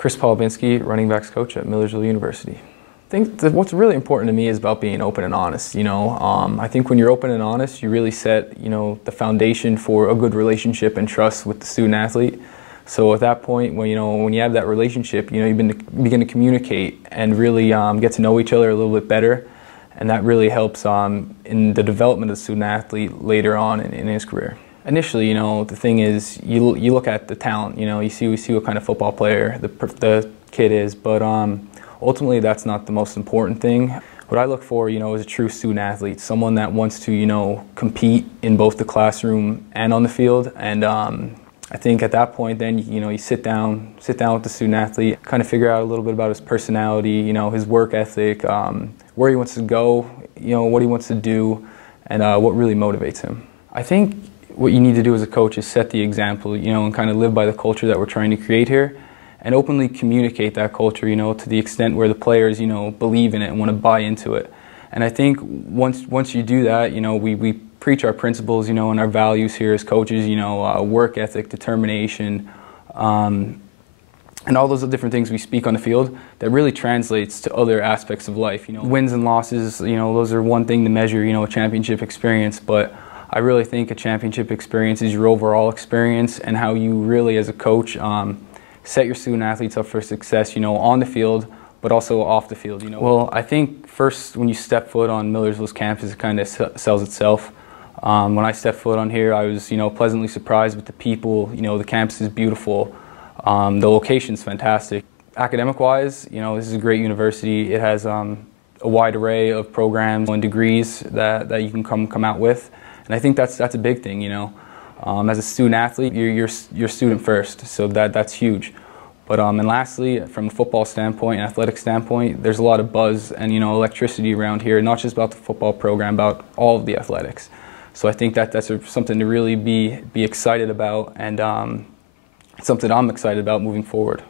Palubinsky, running backs coach at Millersville University. I think that what's really important to me is about being open and honest. I think when you're open and honest, you really set, the foundation for a good relationship and trust with the student athlete. So at that point, when you have that relationship, you begin to communicate and really get to know each other a little bit better, and that really helps in the development of the student athlete later on in his career. Initially, the thing is, you look at the talent. You see what kind of football player the kid is, but ultimately that's not the most important thing. What I look for, is a true student athlete, someone that wants to, compete in both the classroom and on the field. And I think at that point, then you sit down with the student athlete, kind of figure out a little bit about his personality, his work ethic, where he wants to go, what he wants to do, and what really motivates him. I think what you need to do as a coach is set the example, and kind of live by the culture that we're trying to create here, and openly communicate that culture, to the extent where the players, believe in it and want to buy into it. And I think once you do that, we preach our principles, and our values here as coaches, work ethic, determination, and all those different things we speak on the field that really translates to other aspects of life. Wins and losses, those are one thing to measure, a championship experience, but I really think a championship experience is your overall experience and how you really, as a coach, set your student athletes up for success, on the field, but also off the field. Well, I think first when you step foot on Millersville's campus, it kind of sells itself. When I stepped foot on here, I was, pleasantly surprised with the people. The campus is beautiful. The location's fantastic. Academic-wise, this is a great university. It has a wide array of programs and degrees that you can come out with. And I think that's a big thing, As a student athlete, you're student first, so that's huge. But and lastly, from a football standpoint, an athletic standpoint, there's a lot of buzz and electricity around here, not just about the football program, about all of the athletics. So I think that's something to really be excited about, and something I'm excited about moving forward.